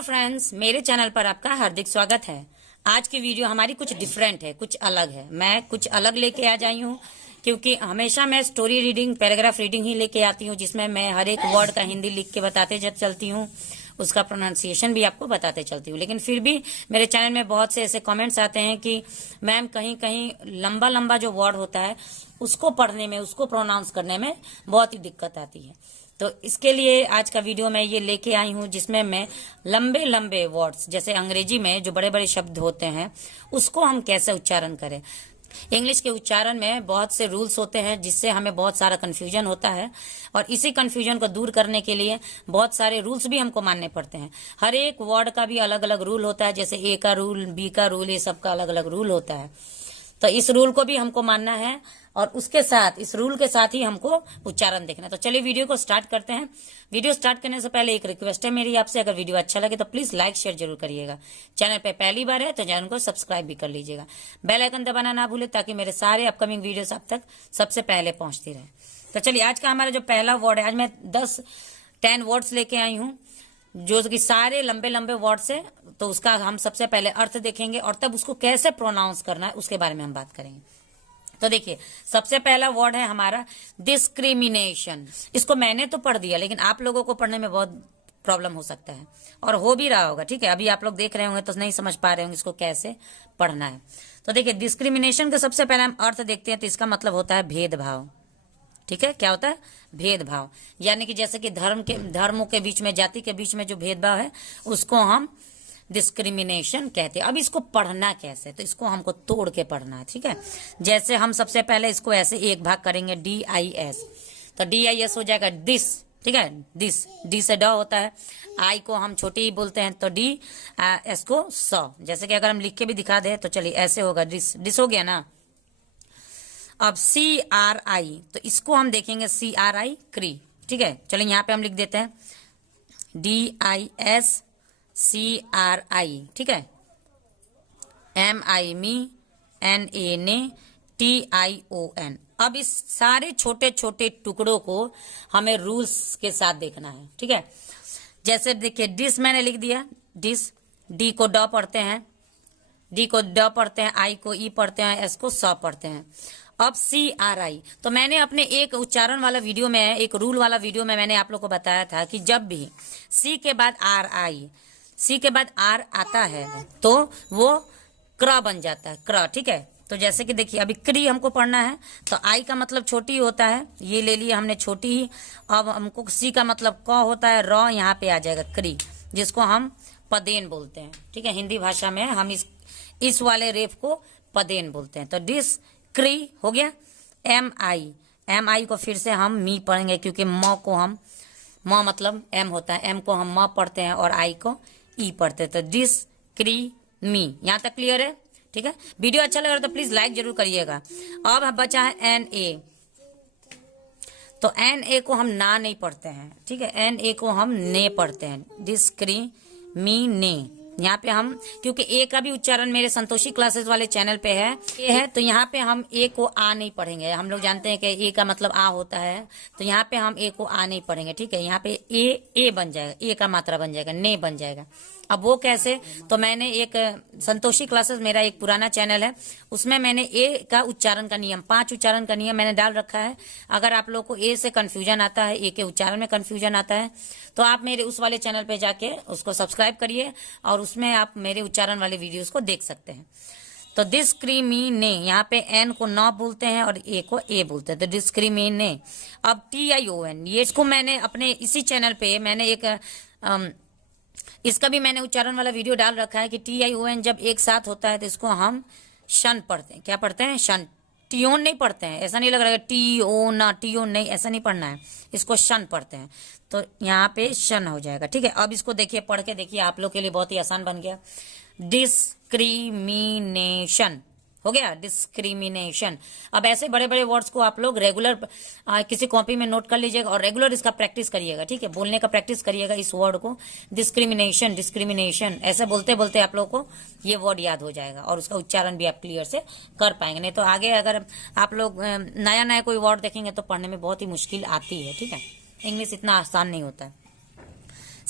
Hello friends, मेरे channel पर आपका हार्दिक स्वागत है। आज की वीडियो हमारी कुछ डिफरेंट है, कुछ अलग है। मैं कुछ अलग लेके आ जाई हूँ क्योंकि हमेशा मैं स्टोरी रीडिंग, पैराग्राफ रीडिंग ही लेके आती हूँ, जिसमें मैं हर एक वर्ड का हिंदी लिख के बताते चलती हूँ, उसका प्रोनाउंसिएशन भी आपको बताते चलती हूँ। लेकिन फिर भी मेरे चैनल में बहुत से ऐसे कमेंट्स आते हैं कि मैम कहीं कहीं लंबा लंबा जो वर्ड होता है उसको पढ़ने में, उसको प्रोनाउंस करने में बहुत ही दिक्कत आती है। तो इसके लिए आज का वीडियो मैं ये लेके आई हूँ जिसमें मैं लंबे लंबे वर्ड्स, जैसे अंग्रेजी में जो बड़े बड़े शब्द होते हैं उसको हम कैसे उच्चारण करें। इंग्लिश के उच्चारण में बहुत से रूल्स होते हैं जिससे हमें बहुत सारा कंफ्यूजन होता है, और इसी कंफ्यूजन को दूर करने के लिए बहुत सारे रूल्स भी हमको मानने पड़ते हैं। हर एक वर्ड का भी अलग अलग रूल होता है, जैसे ए का रूल, बी का रूल, ये सब का अलग अलग रूल होता है। तो इस रूल को भी हमको मानना है और उसके साथ, इस रूल के साथ ही हमको उच्चारण देखना है। तो चलिए वीडियो को स्टार्ट करते हैं। वीडियो स्टार्ट करने से पहले एक रिक्वेस्ट है मेरी आपसे, अगर वीडियो अच्छा लगे तो प्लीज लाइक शेयर जरूर करिएगा। चैनल पे पहली बार है तो चैनल को सब्सक्राइब भी कर लीजिएगा। बेल आइकन दबाना ना भूले ताकि मेरे सारे अपकमिंग वीडियोस आप तक सबसे पहले पहुंचती रहे। तो चलिए आज का हमारा जो पहला वर्ड है, आज मैं 10 वर्ड्स लेके आई हूँ जो कि सारे लंबे लंबे वर्ड से, तो उसका हम सबसे पहले अर्थ देखेंगे और तब उसको कैसे प्रोनाउंस करना है उसके बारे में हम बात करेंगे। तो देखिए, सबसे पहला वर्ड है हमारा डिस्क्रिमिनेशन। इसको मैंने तो पढ़ दिया, लेकिन आप लोगों को पढ़ने में बहुत प्रॉब्लम हो सकता है और हो भी रहा होगा। ठीक है, अभी आप लोग देख रहे होंगे तो नहीं समझ पा रहे होंगे इसको कैसे पढ़ना है। तो देखिए, डिस्क्रिमिनेशन का सबसे पहले हम अर्थ देखते हैं। तो इसका मतलब होता है भेदभाव। ठीक है, क्या होता है? भेदभाव। यानी कि जैसे कि धर्मों के बीच में, जाति के बीच में जो भेदभाव है उसको हम डिस्क्रिमिनेशन कहते हैं। अब इसको पढ़ना कैसे? तो इसको हमको तोड़ के पढ़ना है। ठीक है, जैसे हम सबसे पहले इसको ऐसे एक भाग करेंगे, DIS। तो DIS हो जाएगा दिस। ठीक है, दिस, डी से ड होता है। आई को हम छोटी ही बोलते हैं तो एस को स। जैसे कि अगर हम लिख के भी दिखा दे तो चलिए ऐसे होगा, डिस। डिस हो गया ना। अब CRI, तो इसको हम देखेंगे CRI, क्री। ठीक है, चलिए यहाँ पे हम लिख देते हैं DIS CRI। ठीक है, MI मी, NA ने, TION। अब इस सारे छोटे छोटे टुकड़ों को हमें रूल्स के साथ देखना है। ठीक है, जैसे देखिए, डिस मैंने लिख दिया, डिस। डी को ड पढ़ते हैं, डी को ड पढ़ते हैं, आई को ई पढ़ते हैं, एस को स पढ़ते हैं। अब CRI, तो मैंने अपने एक उच्चारण वाला वीडियो में, एक रूल वाला वीडियो में मैंने आप लोग को बताया था कि जब भी सी के बाद RI, सी के बाद आर आता है तो वो क्र बन जाता है, क्र। ठीक है, तो जैसे कि देखिए, अभी क्री हमको पढ़ना है तो आई का मतलब छोटी होता है, ये ले लिया हमने छोटी ही। अब हमको सी का मतलब क होता है, र यहाँ पे आ जाएगा क्री, जिसको हम पदेन बोलते हैं। ठीक है, हिंदी भाषा में हम इस वाले रेफ को पदेन बोलते हैं। तो डिस क्री हो गया। MI को फिर से हम मी पढ़ेंगे क्योंकि म को हम, म मतलब M होता है, M को हम म पढ़ते हैं और आई को ई पढ़ते हैं। तो डिस क्री मी। यहाँ तक क्लियर है? ठीक है, वीडियो अच्छा लगा तो प्लीज लाइक जरूर करिएगा। अब बचा है NA। तो NA को हम ना नहीं पढ़ते हैं। ठीक है, NA को हम ने पढ़ते हैं, डिस्क्रिमिने। यहाँ पे हम, क्योंकि ए का भी उच्चारण मेरे संतोषी क्लासेस वाले चैनल पे है, ए है, तो यहाँ पे हम ए को आ नहीं पढ़ेंगे। हम लोग जानते हैं कि ए का मतलब आ होता है, तो यहाँ पे हम ए को आ नहीं पढ़ेंगे। ठीक है, यहाँ पे ए बन जाएगा, ए का मात्रा बन जाएगा, ने बन जाएगा। अब वो कैसे? तो मैंने एक संतोषी क्लासेस, मेरा एक पुराना चैनल है, उसमें मैंने ए का उच्चारण का नियम, 5 उच्चारण का नियम मैंने डाल रखा है। अगर आप लोग को ए से कंफ्यूजन आता है, ए के उच्चारण में कंफ्यूजन आता है, तो आप मेरे उस वाले चैनल पे जाके उसको सब्सक्राइब करिए और उसमें आप मेरे उच्चारण वाले वीडियोस को देख सकते हैं। तो डिस्क्रिमिने, यहाँ पे एन को न बोलते हैं और ए को ए बोलते हैं, तो डिस्क्रिमिने। अब TION, ये इसको मैंने अपने इसी चैनल पे मैंने एक इसका भी मैंने उच्चारण वाला वीडियो डाल रखा है कि TION जब एक साथ होता है तो इसको हम शन पढ़ते हैं। क्या पढ़ते हैं? शन। टियोन नहीं पढ़ते हैं, ऐसा नहीं लग रहा है टीओ ना, टियोन नहीं, ऐसा नहीं पढ़ना है, इसको शन पढ़ते हैं। तो यहाँ पे शन हो जाएगा। ठीक है, अब इसको देखिए, पढ़ के देखिए, आप लोग के लिए बहुत ही आसान बन गया। डिस्क्रिमिनेशन हो गया, डिस्क्रिमिनेशन। अब ऐसे बड़े बड़े वर्ड्स को आप लोग रेगुलर किसी कॉपी में नोट कर लीजिएगा और रेगुलर इसका प्रैक्टिस करिएगा। ठीक है, बोलने का प्रैक्टिस करिएगा इस वर्ड को, डिस्क्रिमिनेशन, डिस्क्रिमिनेशन। ऐसे बोलते बोलते आप लोग को ये वर्ड याद हो जाएगा और उसका उच्चारण भी आप क्लियर से कर पाएंगे। नहीं तो आगे अगर आप लोग नया नया कोई वर्ड देखेंगे तो पढ़ने में बहुत ही मुश्किल आती है। ठीक है, इंग्लिश इतना आसान नहीं होता है।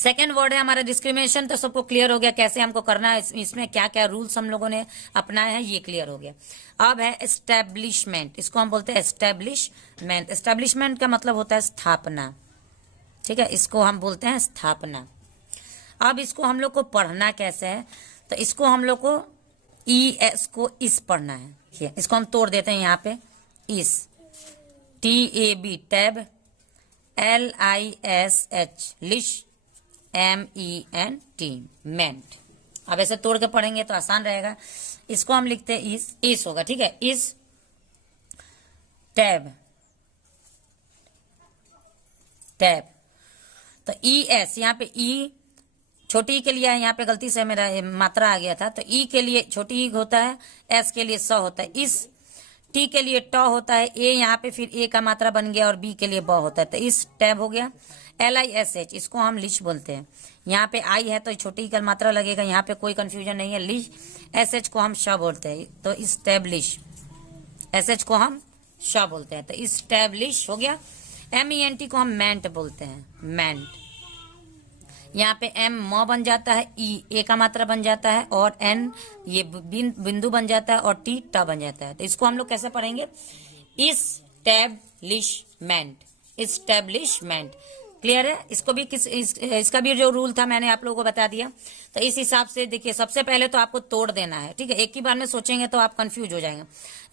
सेकेंड वर्ड है हमारा डिस्क्रिमिनेशन। तो सबको क्लियर हो गया कैसे हमको करना है, इसमें क्या क्या रूल्स हम लोगों ने अपनाए हैं, ये क्लियर हो गया। अब है एस्टेब्लिशमेंट, इसको हम बोलते हैं एस्टेब्लिशमेंट। एस्टेब्लिशमेंट का मतलब होता है स्थापना, ठीक है, इसको हम बोलते हैं स्थापना। अब इसको हम लोग को पढ़ना कैसे है, तो इसको हम लोग को ES को इस पढ़ना है। इसको हम तोड़ देते हैं यहाँ पे, इस TAB tab, LISH leash, MENT मेंट। अब ऐसे तोड़ के पढ़ेंगे तो आसान रहेगा। इसको हम लिखते हैं इस होगा, ठीक है, इस टैब तो ES यहाँ पे E छोटी ई के लिए है, यहाँ पे गलती से मेरा मात्रा आ गया था। तो ई के लिए छोटी ई होता है, एस के लिए स होता है, इस टी के लिए ट होता है, ए यहाँ पे फिर ए का मात्रा बन गया और बी के लिए ब होता है, तो इस टैब हो गया। LISH इसको हम लिश बोलते हैं। यहाँ पे आई है तो छोटी ई का मात्रा लगेगा, यहाँ पे कोई कंफ्यूजन नहीं है। लिश, SH को हम श बोलते हैं, तो इस्टेब्लिश, SH को हम श बोलते हैं, तो इस्टेब्लिश हो गया। MENT को हम मेंट बोलते हैं, मेंट। यहाँ पे M म बन जाता है, E ए का मात्रा बन जाता है, और N ये बिंदु बन जाता है, और T ट बन जाता है। तो इसको हम लोग कैसे पढ़ेंगे, इस्टेब्लिशमेंट, इस्टेब्लिशमेंट। क्लियर है। इसको भी इसका भी जो रूल था मैंने आप लोगों को बता दिया। तो इस हिसाब से देखिए, सबसे पहले तो आपको तोड़ देना है, ठीक है, एक ही बार में सोचेंगे तो आप कंफ्यूज हो जाएंगे।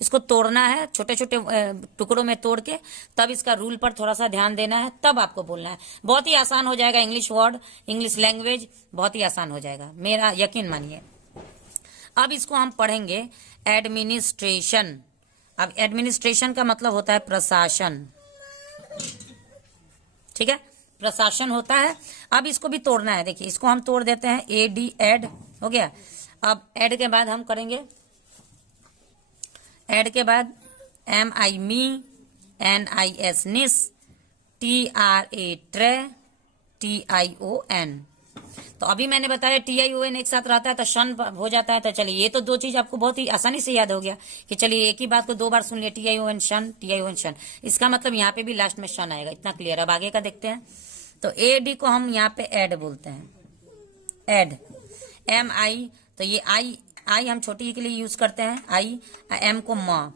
इसको तोड़ना है, छोटे छोटे टुकड़ों में तोड़ के, तब इसका रूल पर थोड़ा सा ध्यान देना है, तब आपको बोलना है। बहुत ही आसान हो जाएगा, इंग्लिश वर्ड, इंग्लिश लैंग्वेज बहुत ही आसान हो जाएगा, मेरा यकीन मानिए। अब इसको हम पढ़ेंगे एडमिनिस्ट्रेशन। अब एडमिनिस्ट्रेशन का मतलब होता है प्रशासन, ठीक है, प्रशासन होता है। अब इसको भी तोड़ना है, देखिए इसको हम तोड़ देते हैं, AD एड हो गया। अब एड के बाद हम करेंगे, एड के बाद MI मी, NIS निस, TRA ट्रे, TION। तो अभी मैंने बताया TION एक साथ रहता है तो शन हो जाता है। तो चलिए ये तो दो चीज आपको बहुत ही आसानी से याद हो गया कि चलिए एक ही बात को दो बार सुन लिया, TION शन, TION शन। इसका मतलब यहाँ पे भी लास्ट में शन आएगा, इतना क्लियर। अब आगे का देखते हैं। तो AD को हम यहाँ पे एड बोलते हैं, एड। MI तो ये आई हम छोटी के लिए यूज करते हैं, आई। M को म,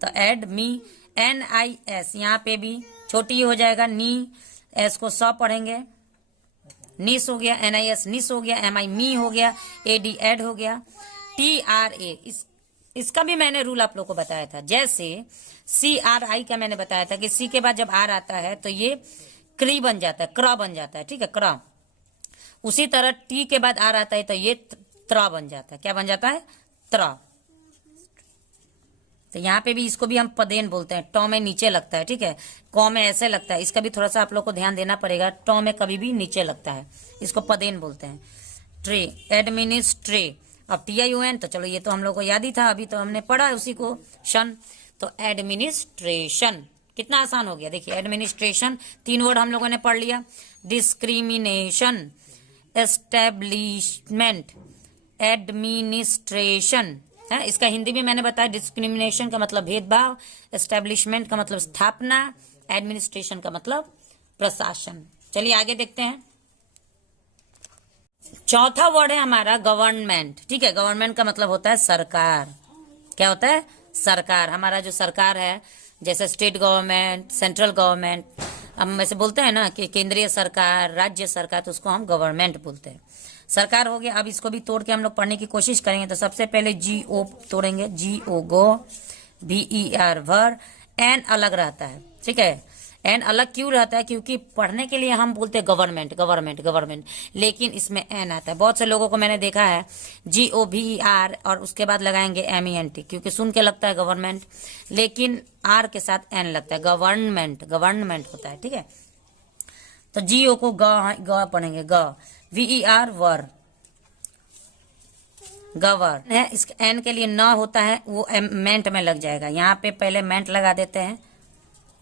तो एड मी। NIS यहाँ पे भी छोटी हो जाएगा, नी। S को स पढ़ेंगे, निस हो गया। NIS निस हो गया। MI मी हो गया। AD एड हो गया। TRA इसका भी मैंने रूल आप लोग को बताया था। जैसे CRI का मैंने बताया था कि C के बाद जब R आता है तो ये क्री बन जाता है, क्र बन जाता है, ठीक है, क्र। उसी तरह T के बाद R आता है तो ये त्र बन जाता है। क्या बन जाता है, त्र। तो यहाँ पे भी इसको भी हम पदेन बोलते हैं, टॉ में नीचे लगता है, ठीक है, कॉ में ऐसे लगता है। इसका भी थोड़ा सा आप लोग को ध्यान देना पड़ेगा, टॉ में कभी भी नीचे लगता है, इसको पदेन बोलते हैं। ट्रे, एडमिनिस्ट्रे। अब TION तो चलो ये तो हम लोग को याद ही था, अभी तो हमने पढ़ा उसी को, शन। तो एडमिनिस्ट्रेशन कितना आसान हो गया, देखिए एडमिनिस्ट्रेशन 3 वर्ड हम लोगों ने पढ़ लिया। डिस्क्रिमिनेशन, एस्टेब्लिशमेंट, एडमिनिस्ट्रेशन है। इसका हिंदी भी मैंने बताया, डिस्क्रिमिनेशन का मतलब भेदभाव, एस्टेब्लिशमेंट का मतलब स्थापना, एडमिनिस्ट्रेशन का मतलब प्रशासन। चलिए आगे देखते हैं। चौथा वर्ड है हमारा गवर्नमेंट, ठीक है। गवर्नमेंट का मतलब होता है सरकार। क्या होता है, सरकार। हमारा जो सरकार है, जैसे स्टेट गवर्नमेंट, सेंट्रल गवर्नमेंट, हम वैसे बोलते हैं ना कि केंद्रीय सरकार, राज्य सरकार, तो उसको हम गवर्नमेंट बोलते हैं, सरकार हो गया। अब इसको भी तोड़ के हम लोग पढ़ने की कोशिश करेंगे। तो सबसे पहले GO तोड़ेंगे, GO गो, VER भर, N अलग रहता है, ठीक है। N अलग क्यों रहता है, क्योंकि पढ़ने के लिए हम बोलते हैं गवर्नमेंट, गवर्नमेंट, गवर्नमेंट, लेकिन इसमें N आता है। बहुत से लोगों को मैंने देखा है GOVER और उसके बाद लगाएंगे MENT, क्योंकि सुन के लगता है गवर्नमेंट, लेकिन R के साथ N लगता है, गवर्नमेंट, गवर्नमेंट होता है, ठीक है। तो GO को ग पढ़ेंगे, ग। VER वर, गवर है। इसका N के लिए न होता है, वो मेंट में लग जाएगा। यहाँ पे पहले मेंट लगा देते हैं,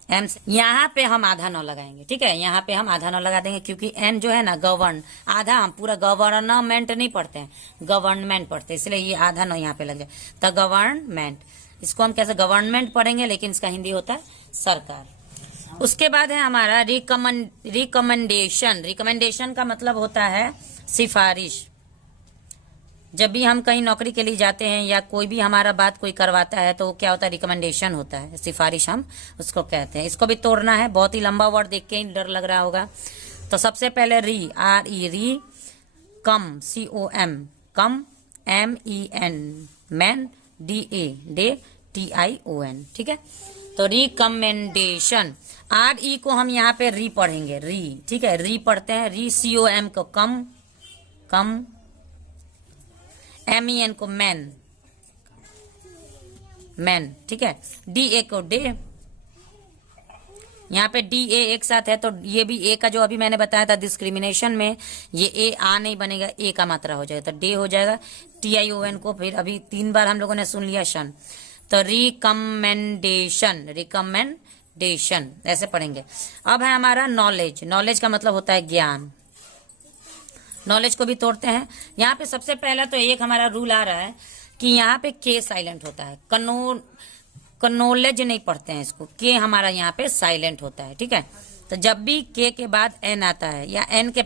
M से। यहाँ पे हम आधा न लगाएंगे, ठीक है, यहाँ पे हम आधा न लगा देंगे, क्योंकि N जो है ना गवर्न, आधा हम पूरा गवर्नमेंट नहीं पढ़ते हैं, गवर्नमेंट पढ़ते हैं, इसलिए ये आधा न यहाँ पे लग जाए। तो गवर्नमेंट, इसको हम कैसे गवर्नमेंट पढ़ेंगे, लेकिन इसका हिंदी होता है सरकार। उसके बाद है हमारा रिकमेंडेशन। रिकमेंडेशन का मतलब होता है सिफारिश। जब भी हम कहीं नौकरी के लिए जाते हैं या कोई भी हमारा बात कोई करवाता है तो क्या होता है, रिकमेंडेशन होता है, सिफारिश हम उसको कहते हैं। इसको भी तोड़ना है, बहुत ही लंबा वर्ड देख के ही डर लग रहा होगा। तो सबसे पहले री, री, कम, COM, कम, MEN, मैन, DA, TION, ठीक है। तो रिकमेंडेशन, RE को हम यहाँ पे री पढ़ेंगे, री, ठीक है, री पढ़ते हैं। री, COM को कम, कम, MEN को मैन, मैन, ठीक है। DA को डे, यहाँ पे DA एक साथ है तो ये भी ए का जो अभी मैंने बताया था डिस्क्रिमिनेशन में, ये ए आ नहीं बनेगा, ए का मात्रा हो जाएगा तो डे हो जाएगा। TION को फिर अभी 3 बार हम लोगों ने सुन लिया शन, तो रिकमेंडेशन, रिकमेंडेशन ऐसे पढ़ेंगे। अब है हमारा नॉलेज। नॉलेज का मतलब होता है ज्ञान। नॉलेज को भी तोड़ते हैं। यहाँ पे सबसे पहला तो एक हमारा रूल आ रहा है कि यहाँ पे के साइलेंट होता है। कनोलेज नहीं पढ़ते हैं इसको, के हमारा यहाँ पे साइलेंट होता है, ठीक है। तो जब भी के बाद एन आता है या एन के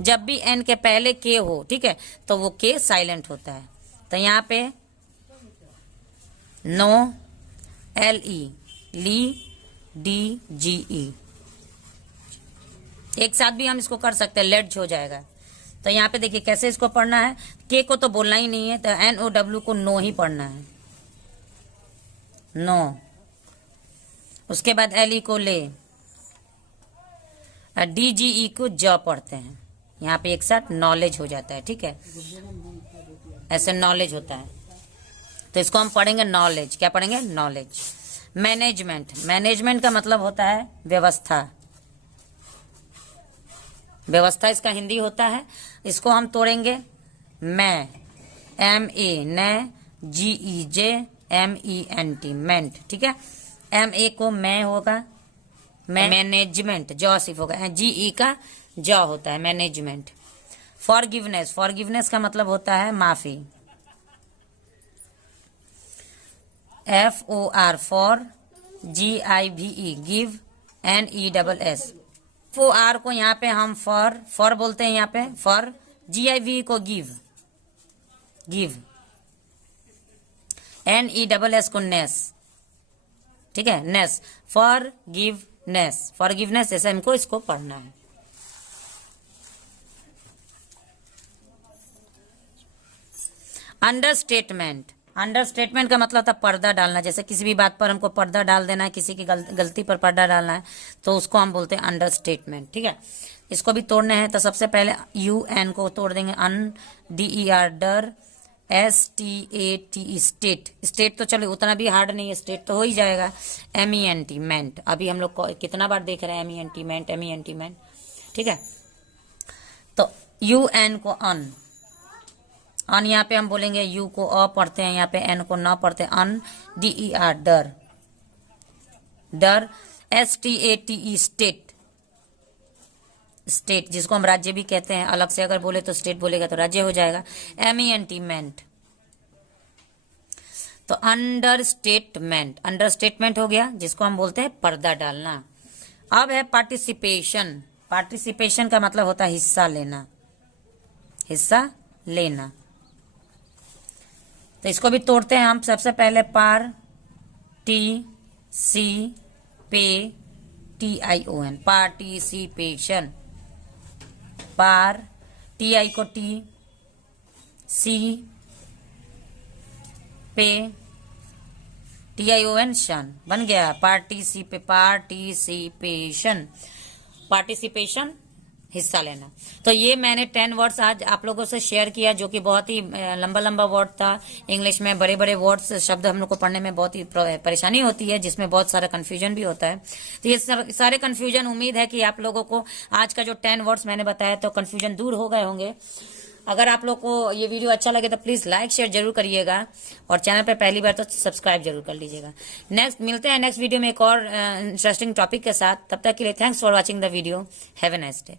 जब भी एन के पहले के हो, ठीक है, तो वो के साइलेंट होता है। तो यहाँ पे नो, LE, ली, DGE, एक साथ भी हम इसको कर सकते हैं, लेड्ज हो जाएगा। तो यहाँ पे देखिए कैसे इसको पढ़ना है। के को तो बोलना ही नहीं है तो NOW को नो ही पढ़ना है, नो। उसके बाद LE को ले, DGE को ज पढ़ते हैं। यहाँ पे एक साथ नॉलेज हो जाता है, ठीक है, ऐसे नॉलेज होता है। तो इसको हम पढ़ेंगे नॉलेज। क्या पढ़ेंगे? नॉलेज। मैनेजमेंट, मैनेजमेंट का मतलब होता है व्यवस्था। व्यवस्था इसका हिंदी होता है। इसको हम तोड़ेंगे मैं, MA, ने, GEJ, MENT, मेंट, ठीक है। MA को मैं होगा, मैनेजमेंट, जॉ सिर्फ होगा। GE का जॉ होता है, मैनेजमेंट। फॉरगिवनेस, फॉरगिवनेस का मतलब होता है माफी। FOR, for, GIVE, give, NESS। FOR को यहाँ पे हम फॉर बोलते हैं, यहाँ पे फॉर। GIVE को गिव, गिव। NESS को नेस, ठीक है, नेस, फॉरगिवनेस, फॉरगिवनेस, ऐसे हमको इसको पढ़ना है। अंडरस्टेटमेंट, अंडरस्टेटमेंट का मतलब था पर्दा डालना। जैसे किसी भी बात पर हमको पर्दा डाल देना है, किसी की गलती पर पर्दा डालना है, तो उसको हम बोलते हैं अंडरस्टेटमेंट, ठीक है। इसको भी तोड़ने हैं तो सबसे पहले UN को तोड़ देंगे, अन, DER, डर, STATE, स्टेट। स्टेट तो चलो उतना भी हार्ड नहीं है, स्टेट तो हो ही जाएगा। MENT, मेंट। अभी हम लोग कितना बार देख रहे हैं MENT, मेंट, MENT, मेंट, ठीक है। तो UN को अन, अन यहाँ पे हम बोलेंगे, यू को अ पढ़ते हैं, यहाँ पे एन को न पढ़ते हैं, अन, DER, डर, डर, STATE, स्टेट, स्टेट, जिसको हम राज्य भी कहते हैं। अलग से अगर बोले तो स्टेट बोलेगा तो राज्य हो जाएगा। MENT, मेंट। तो अंडरस्टेटमेंट, अंडरस्टेटमेंट हो गया, जिसको हम बोलते हैं पर्दा डालना। अब है पार्टिसिपेशन। पार्टिसिपेशन का मतलब होता है हिस्सा लेना, हिस्सा लेना। तो इसको भी तोड़ते हैं हम। सबसे पहले PARTICIPATION, पार्टिसिपेशन। TI को T, C, पे, TION, शन, बन गया पार्टिसिपेशन, पार्टिसिपेशन, हिस्सा लेना। तो ये मैंने 10 वर्ड्स आज आप लोगों से शेयर किया, जो कि बहुत ही लंबा लंबा वर्ड था। इंग्लिश में बड़े बड़े वर्ड्स, शब्द हम लोग को पढ़ने में बहुत ही परेशानी होती है, जिसमें बहुत सारा कंफ्यूजन भी होता है। तो ये सारे कंफ्यूजन, उम्मीद है कि आप लोगों को आज का जो 10 वर्ड्स मैंने बताया तो कंफ्यूजन दूर हो गए होंगे। अगर आप लोग को ये वीडियो अच्छा लगे तो प्लीज लाइक शेयर जरूर करिएगा, और चैनल पर पहली बार तो सब्सक्राइब जरूर कर लीजिएगा। नेक्स्ट मिलते हैं नेक्स्ट वीडियो में एक और इंटरेस्टिंग टॉपिक के साथ। तब तक के लिए thanks for watching the video. Have a nice day.